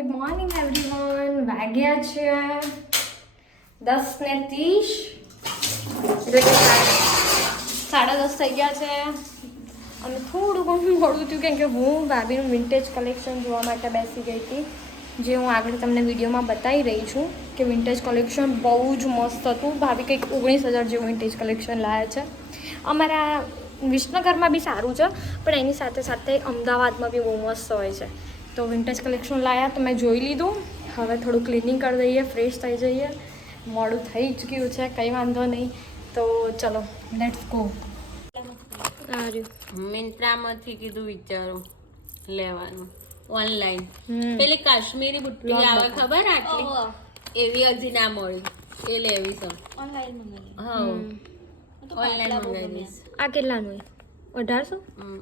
Good morning everyone વાગ્યા છે દસ ને ત્રીસ. એટલે સાડા દસ થઈ ગયા છે. અને થોડું ઘણું મોડું થયું કેમ કે હું ભાભીનું વિન્ટેજ કલેક્શન જોવા માટે બેસી ગઈ હતી, જે હું આગળ તમને વિડીયોમાં બતાવી રહી છું કે વિન્ટેજ કલેક્શન બહુ જ મસ્ત હતું. ભાભી કંઈક ઓગણીસ હજાર જેવું વિન્ટેજ કલેક્શન લાવ્યા છે. અમારા વિસનગરમાં બી સારું છે, પણ એની સાથે સાથે અમદાવાદમાં બી બહુ મસ્ત હોય છે. તો વિન્ટેજ કલેક્શન લાયા તો મેં જોઈ લીધું. હવે થોડું ક્લિનિંગ કરી દઈએ ફ્રેશ થઈ જઈએ. મોડું થઈ જ ગયું છે કંઈ વાંધો નહીં. તો ચલો લેટ્સ ગો મિન્ટ્રામાંથી કીધું વિચારો લેવાનું ઓનલાઈન હમ. પેલી કાશ્મીરી બુટ્ટી આવે ખબર આટલી? એવી હજી ના મળી. એ લેવી છે. હા. ઓનલાઈન મંગાવી આ કેટલાનું અઢારસો? હમ.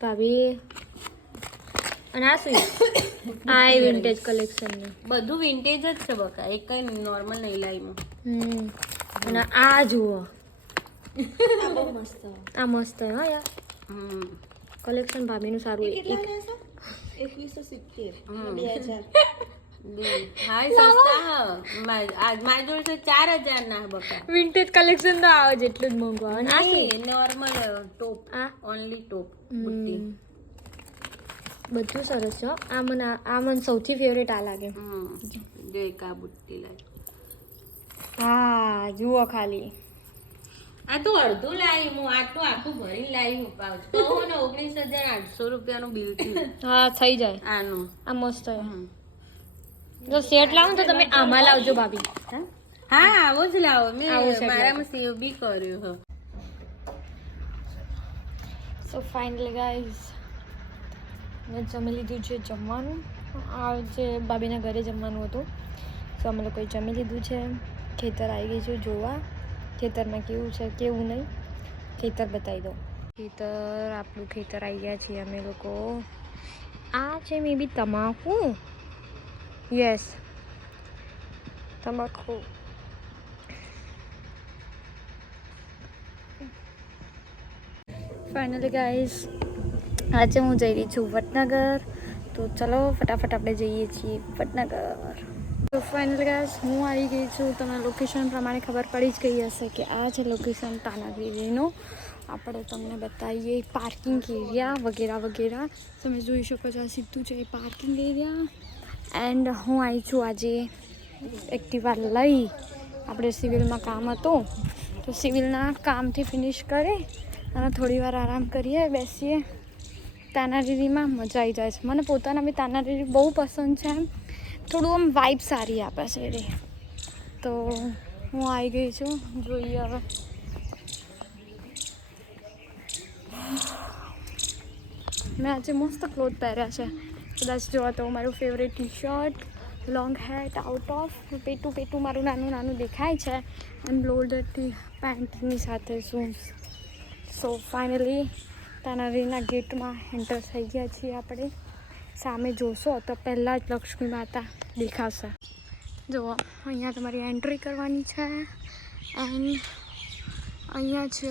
ભાભી અને આ શું આ એ વિન્ટેજ કલેક્શનની બધું વિન્ટેજ જ છે બકા. એક કઈ નોર્મલ નહીં લાઈમાં. હમ. અને આ જુઓ. આ મસ્ત હે યાર. કલેક્શન ભાભીનું સારું એક હમ. બે. હા એ મા- આ મારી જોડે ચાર હજાર ના વિન્ટેજ કલેક્શન તો આવે જેટલું જ મોંઘવા નોર્મલ ટોપ. આ? ઓનલી ટોપ બધું સરસ છે આ મને આ મને સૌથી ફેવરેટ આ લાગે. જો એક આ બુટ્ટી લાગે હા જુઓ ખાલી. આ તો અડધું લાવી હું આટલું આખું ભરીને લાવી હું પાઉચ કહું ને ઓગણીસ હજાર આઠસો રૂપિયાનું બિલ થયું. હા થઈ જાય. આનું. આ મસ્ત. જો સેટ લાવો તો તમે આમાં લાવજો ભાભી. હા? આવો જ લાવો. મેં મારામાં સેવ બી કર્યું સો ફાઇનલી ગાઈઝ મેં જમી લીધું છે જમવાનું. આ જે બાબીના ઘરે જમવાનું હતું સો અમે લોકોએ જમી લીધું છે. ખેતર આવી ગઈ છું જોવા. ખેતરમાં કેવું છે, કેવું નહીં, ખેતર બતાવી દો ખેતર, આપણું ખેતર આવી ગયા છીએ અમે લોકો. આ છે મે બી તમાકુ. યસ, તમાકુ. ફાઇનલી ગાઈઝ આજે હું જઈ રહી છું વડનગર તો ચલો, ફટાફટ આપણે જઈએ છીએ વડનગર તો ફાઇનલ ગાઈઝ હું આવી ગઈ છું. તમને લોકેશન પ્રમાણે ખબર પડી જ ગઈ હશે કે આ છે લોકેશન તાનાગીરીનું આપણે તમને બતાવીએ પાર્કિંગ એરિયા વગેરે વગેરે. તમે જોઈ શકો છો આ સીધું છે પાર્કિંગ એરિયા એન્ડ હું આવી છું આજે એક્ટિવા લઈ. આપણે સિવિલમાં કામ હતું. તો સિવિલના કામથી ફિનિશ કરી અને થોડી વાર આરામ કરીએ, બેસીએ. તાનારીરીમાં મજા આવી જાય છે. મને પોતાના બી તાનારીરી બહુ પસંદ છે એમ. થોડું આમ વાઇબ સારી આપે છે એ તો હું આવી ગઈ છું. જોઈએ હવે. મેં આજે મસ્ત ક્લોથ પહેર્યા છે. કદાચ જોવા તો મારું favourite T shirt long hat out of પેટું પેટું મારું નાનું નાનું દેખાય છે. એમ બ્લોડરથી પેન્ટની સાથે શૂઝ સો ફાઇનલી તાનારીના ગેટમાં એન્ટર થઈ ગયા છીએ આપણે. સામે જોશો તો પહેલાં જ લક્ષ્મી માતા દેખાશે. જુઓ, અહીંયા તમારી એન્ટ્રી કરવાની છે એન્ડ અહીંયા છે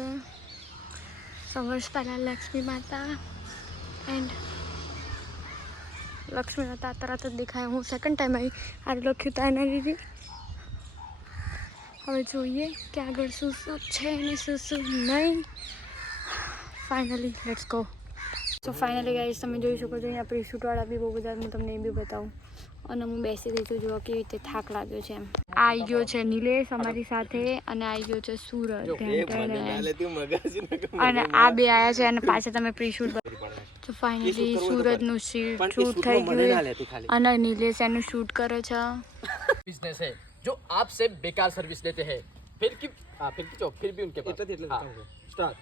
સૌરાષ્ટ્ર પહેલાં લક્ષ્મી માતા એન્ડ લક્ષ્મી માતા તરત જ દેખાય. હું સેકન્ડ ટાઈમ આવી આ લખ્યું તાનારીરી હવે જોઈએ કે આગળ શું શું છે અને શું શું નહીં. finally let's go so finally guys તમે જોઈ શકો છો અહીંયા પ્રી શૂટવાળા બી બહુ બધા હું તમને એ બી બતાવું અને હું બેસી ગઈ છું જોવા કેવી રીતે થાક લાગ્યો છે એમ આ આવી ગયો છે નિલેશ અમારી સાથે અને આવી ગયો છે સુરત અને આ બે આયા છે અને પાછા તમે પ્રી શૂટ તો ફાઇનલી સુરતનું શૂટ શૂટ થઈ ગયું અને નિલેશ એનું શૂટ કરે છે बिजनेस है जो आपसे बेकार सर्विस देते हैं फिर की हाँ, फिर की जो फिर भी उनके पास हाँ, स्टार्ट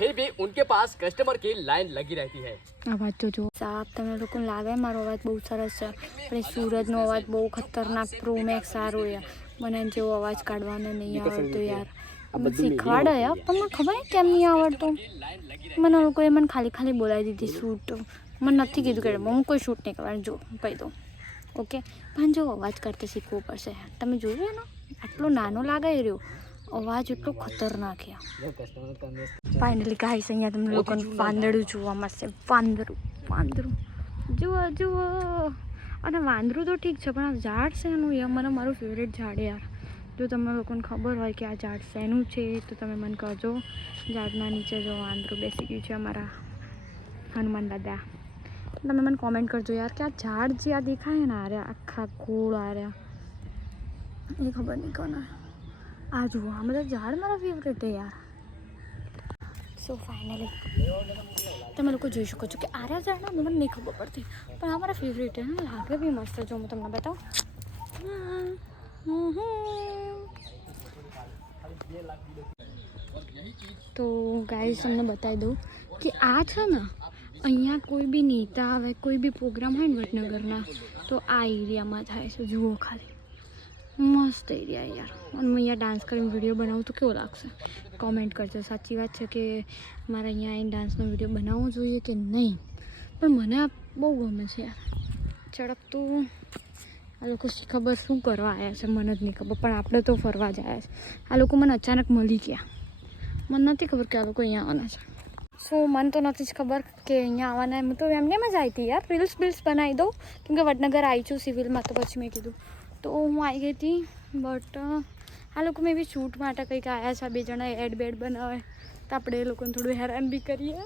फिर भी उनके पास कस्टमर की लाइन लगी रहती है અવાજ તો જો સાફ તમને લોકોને લાગે મારો અવાજ બહુ સરસ છે પણ એ સુરતનો અવાજ બહુ ખતરનાક પ્રો મેક્સ સારો યાર મને એમ જેવો અવાજ કાઢવાનો નહીં આવડતો યાર મને શીખવાડે યાર પણ મને ખબર નહીં કેમ નહીં આવડતું મને લોકોએ મને ખાલી ખાલી બોલાવી દીધી શૂટ મને નથી કીધું કે હું કોઈ શૂટ નહીં કરવાનું જો કહી દઉં ઓકે પણ જો અવાજ કરતે શીખવું પડશે તમે જોયું ને આટલો નાનો લાગે એ રહ્યો અવાજ એટલો ખતરનાક ફાઇનલી ગાઈસ અહીંયા તમને લોકોને વાંદરું જોવા મળશે. વાંદરું વાંદરું. જુઓ જુઓ. અને વાંદરું તો ઠીક છે પણ આ ઝાડ છે? એનું એ મને મારું ફેવરેટ ઝાડ યાર. જો તમને લોકોને ખબર હોય કે આ ઝાડ શેનું છે તો તમે મને કહેજો. ઝાડના નીચે જો વાંદરું બેસી ગયું છે અમારા હનુમાન દાદા. તમે મને કોમેન્ટ કરજો યાર કે આ ઝાડ જે આ દેખાય ને આર્યા આખા ગોળ આર્યા એ ખબર નહીં કોના. આ જુઓ આ બધા ઝાડ મારા ફેવરેટ છે યાર સો ફાઇનલી તમે લોકો જોઈ શકો છો કે આર્યા ઝાડના મને નહીં ખબર પડતી પણ આ મારા ફેવરેટ છે હા લાગે બી મસ્ત જો હું તમને બતાવું હમ હમ. તો ગાઈઝ તમને બતાવી દઉં કે આ છે ને અહીંયા કોઈ બી નેતા આવે કોઈ બી પ્રોગ્રામ હોય ને વડનગરના તો આ એરિયામાં થાય છે જુઓ ખાલી મસ્ત એરિયા યાર. અને હું અહીંયા ડાન્સ કરીને વીડિયો બનાવું તો કેવો લાગશે? કોમેન્ટ કરજો. સાચી વાત છે કે મારે અહીંયા આવીને ડાન્સનો વીડિયો બનાવવો જોઈએ કે નહીં? પણ મને આ બહુ ગમે છે યાર. ઝડપતું આ લોકો ખબર શું કરવા આવ્યા છે મને જ નહીં ખબર, પણ આપણે તો ફરવા જ આવ્યા છે. આ લોકો મને અચાનક મળી ગયા. મને નથી ખબર કે આ લોકો અહીંયા આવવાના છે. સો, મને તો નથી જ ખબર કે અહીંયા આવવાના. એમ તો એમને જ આવી હતી યાર. રીલ્સ બિલ્સ બનાવી દઉં. કેમ કે વડનગર આવી છું સિવિલમાં, તો પછી મેં કીધું તો હું આવી ગઈ હતી બટ આ લોકો મેં બી શૂટ માટે કંઈક આવ્યા છે, બે જણા એડ બેડ બનાવે. તો આપણે એ લોકોને થોડું હેરાન બી કરીએ.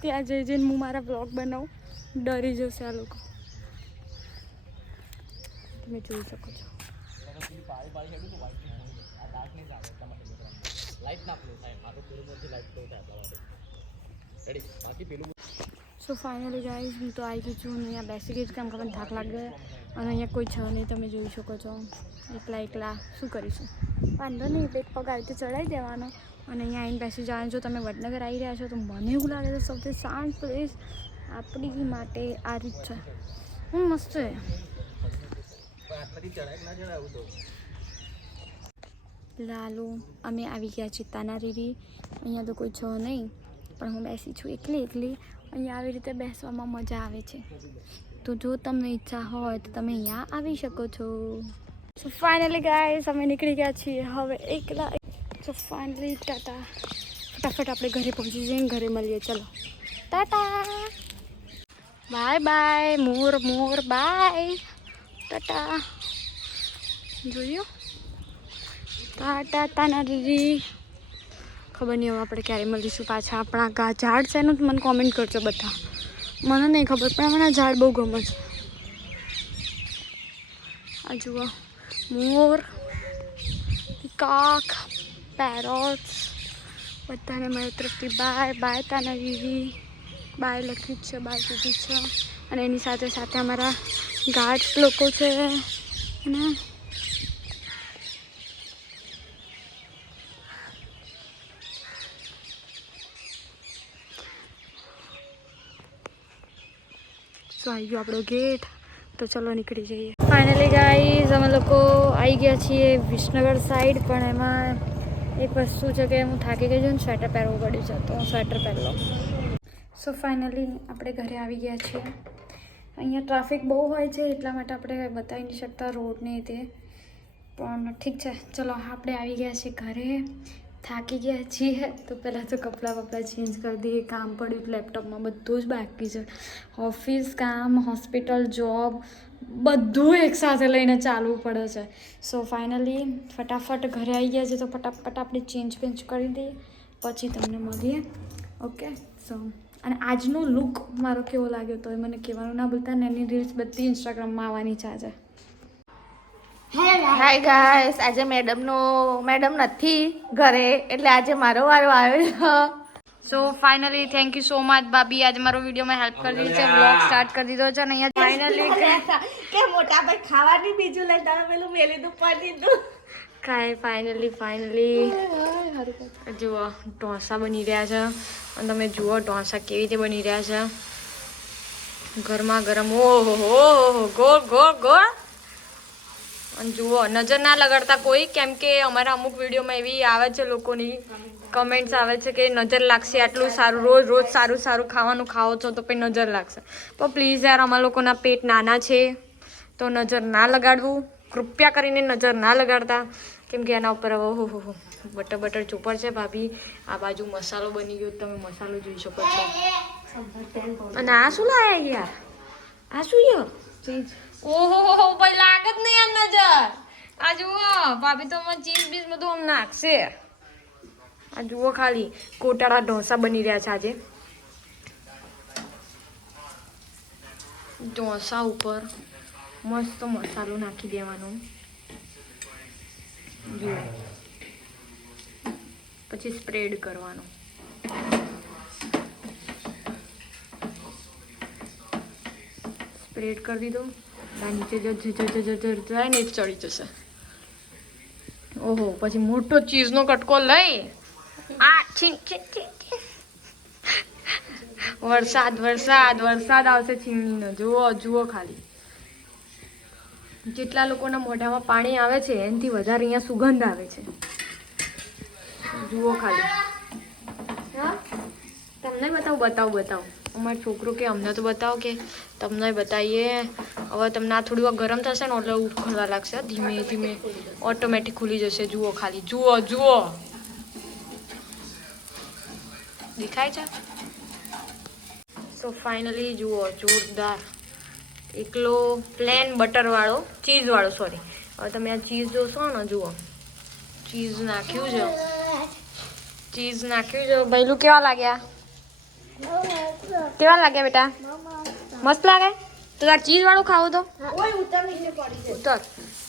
ત્યાં જઈ જઈને હું મારા બ્લોગ બનાવું. ડરી જશે આ લોકો. તમે જોઈ શકો છો. લાઈટ ના ફ્લો થાય મારું પેલું લાઈટ થાય બાકી પેલું સો ફાઇનલી ગાઈઝ હું તો આવી ગઈ છું. અને અહીંયા બેસી ગઈ છું, કેમ મને થાક લાગે અને અહીંયા કોઈ છે નહીં, તમે જોઈ શકો છો. એકલા એકલા શું કરીશું? વાંધો નહીં એક પગ આવી રીતે ચડાવી દેવાનો. અને અહીંયા આવીને બેસી જવાનું. જો તમે વડનગર આવી રહ્યા છો, તો મને એવું લાગે છે સૌથી શાંત પ્લેસ આપણી માટે આ રીત છે. હું મસ્ત છે. તો લાલુ, અમે આવી ગયા છીએ તાનારીરી અહીંયા તો કોઈ છો નહીં, પણ હું બેસી છું એકલી એકલી. અહીંયા આવી રીતે બેસવામાં મજા આવે છે. તો જો તમને ઈચ્છા હોય તો તમે અહીંયા આવી શકો છો. સો ફાઇનલી ગાઈસ અમે નીકળી ગયા છીએ. હવે એકલા સો ફાઇનલી ટાટા. ફટાફટ આપણે ઘરે પહોંચી જઈએ ઘરે મળીએ. ચલો. ટાટા. બાય બાય મોર મોર બાય ટાટા. જોયું? ટાટા તાના દીદી ખબર નહીં, હવે આપણે ક્યારે મળીશું પાછા. આપણા ઝાડ છે એનું મને કોમેન્ટ કરજો બધા. મને નહીં ખબર, પણ મને ઝાડ બહુ ગમે છે. આ જુઓ, મોર કાક પેરોટ્સ બધાને મારી તરફથી બાય બાય તાના દીદી બાય લખ્યું છે બાય દીધી છે. અને એની સાથે સાથે અમારા ગાર્ડ્સ લોકો છે. અને ગયો આપણો ગેટ. તો ચલો નીકળી જઈએ. ફાઇનલી ગાઈઝ અમે લોકો આવી ગયા છીએ વિસનગર સાઈડ પણ એમાં એક વસ્તુ છે કે હું થાકી ગઈ છું ને સ્વેટર પહેરવું પડ્યું છે, તો હું સ્વેટર પહેરલો સો ફાઇનલી આપણે ઘરે આવી ગયા છીએ. અહીંયા ટ્રાફિક બહુ હોય છે, એટલા માટે આપણે બતાવી નહીં શકતા રોડને તે. પણ ઠીક છે, ચલો આપણે આવી ગયા છીએ ઘરે. થાકી ગયા છીએ, તો પહેલાં તો કપડાં બપડાં ચેન્જ કરી દઈએ, કામ પડ્યું લેપટોપમાં બધું જ બાકી છે. ઓફિસ કામ હોસ્પિટલ જોબ બધું એકસાથે લઈને ચાલવું પડે છે. સો ફાઇનલી ફટાફટ ઘરે આવી ગયા છે, તો ફટાફટ આપણે ચેન્જ પેન્જ કરી દઈએ, પછી તમને મળીએ. ઓકે સો અને આજનો લુક મારો કેવો લાગ્યો? તો એ મને કહેવાનું ના ભૂલતા ને એની રીલ્સ બધી ઇન્સ્ટાગ્રામમાં આવવાની છે હાય ગાઈસ આજે મેડમનો મેડમ નથી ઘરે એટલે આજે મારો વારો આવ્યો so finally thank you so much ભાભી. આજે મારો વિડીયોમાં હેલ્પ કરી દીધી છે બ્લોગ સ્ટાર્ટ કરી દીધો છે અને અહીંયા ફાઇનલી કે મોટા ભાઈ ખાવાની બીજું લઈ તમે પેલું મેલી દઉં પડી દીધું કાંઈ ફાઇનલી ફાઇનલી જુઓ ઢોસા બની રહ્યા છે. અને તમે જુઓ ઢોસા કેવી રીતે બની રહ્યા છે. ગરમા ગરમ ઓહો હો ગોળ ગોળ ગોળ. અને જુઓ નજર ના લગાડતા કોઈ કેમ કે અમારા અમુક વિડીયોમાં એવી આવે છે લોકોની કમેન્ટ્સ આવે છે કે નજર લાગશે આટલું સારું રોજ રોજ સારું સારું ખાવાનું ખાઓ છો તો પછી નજર લાગશે. પણ પ્લીઝ યાર અમારા લોકોના પેટ નાના છે તો નજર ના લગાડવું. કૃપયા કરીને નજર ના લગાડતા. કેમ કે એના ઉપર હો હો બટર બટર ચોપર છે ભાભી. આ બાજુ મસાલો બની ગયો તમે મસાલો જોઈ શકો છો. અને આ શું લાયા યાર? આ શું યો ઓહો, ભાઈ લાગત નહીં આ નજર. આ જુઓ, ભાભી તો મને ચીઝ બીઝ બધું આમ નાખશે. આ જુઓ ખાલી કોટાળા ઢોસા બની રહ્યા છે આજે. ઢોસા ઉપર મસ્ત મસાલો નાખી દેવાનો. જુઓ. પછી સ્પ્રેડ કરવાનો. સ્પ્રેડ કરી દીધો. આ નીચે જ જ ચડી જશે. ઓહો, પછી મોટો ચીઝનો કટકો લઈ. આ. વરસાદ વરસાદ વરસાદ આવશે છીમણીનો જુઓ જુઓ ખાલી. જેટલા લોકોના મોઢામાં પાણી આવે છે, એનાથી વધારે અહીંયા સુગંધ આવે છે. જુઓ ખાલી. હા? તમને બતાવું બતાવું બતાવું. અમારો છોકરો કે અમને તો બતાવો કે તમને બતાવીએ. હવે તમને આ થોડી વાર ગરમ થશે ને એટલે ઉખડવા લાગશે. ધીમે ધીમે ઓટોમેટિક ખુલી જશે. જુઓ ખાલી. જુઓ જુઓ. દેખાય છે? સો ફાઇનલી જુઓ, જોરદાર. એકલો પ્લેન બટરવાળો, ચીઝવાળો સોરી હવે તમે આ ચીઝ જોશો ને, જુઓ. ચીઝ નાખ્યું છે. ચીઝ નાખ્યું છે. ભૈલું કેવા લાગ્યા? કેવા લાગ્યા બેટા? મસ્ત લાગે? તો તાર ચીઝ વાળો ખાવો તો. ઉતર.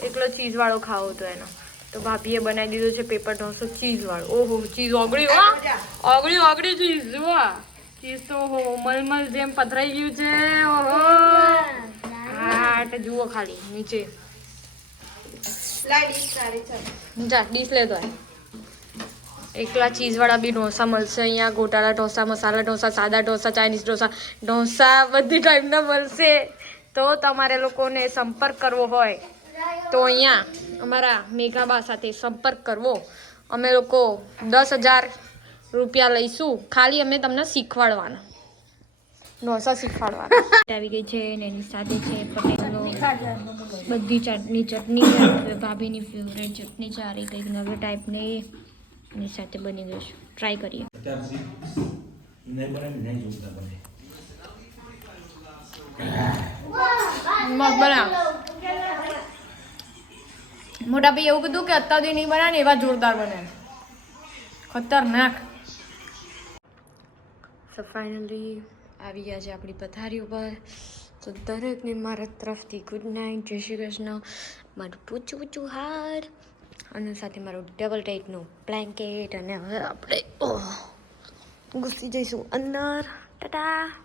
એકલો ચીઝ વાળો ખાવો તો એનો. તો ભાભીએ બનાવી દીધો છે પેપર ઢોસો ચીઝ વાળો ઓહો ચીઝ ઓગળી હો. ઓગળી ઓગળી ચીઝ જુઓ. ચીઝ તો ઓહો મલમલ જેમ પથરાઈ ગયું છે. ઓહો. હા એટલે જુઓ ખાલી નીચે. જા ડીશ લેતો આય. એકલા ચીઝવાળા બી ઢોસા મળશે. અહીંયા ગોટાળા ઢોસા, મસાલા ઢોસા, સાદા ઢોસા, ચાઇનીઝ ઢોસા ઢોસા બધી ટાઈપના મળશે. તો તમારે લોકોને સંપર્ક કરવો હોય તો અહીંયા અમારા મેઘાબા સાથે સંપર્ક કરવો. અમે લોકો દસ હજાર રૂપિયા લઈશું. ખાલી અમે તમને શીખવાડવાના. ઢોસા શીખવાડવાના. આવી ગઈ છે, ને એની સાથે છે, પટેલો, બધી ચટણી ચટણી, ભાભીની ફેવરેટ ચટણી ચારી કંઈક નવી ટાઈપની એની સાથે બની ગયું છે ટ્રાય કરીએ ને મોટા ભાઈ એવું કીધું કે અત્યાર સુધી નહીં બને એવા જોરદાર બને. ખતરનાક. સો ફાઇનલી આવી ગયા છે આપણી પથારી ઉપર. તો દરેકને મારા તરફથી ગુડ નાઇટ જય શ્રી કૃષ્ણ. મારું પૂછું પૂછું હાર. અને સાથે મારું ડબલ ટાઈટનું બ્લેન્કેટ અને હવે આપણે ઘૂસી જઈશું. અંદર ટાટા.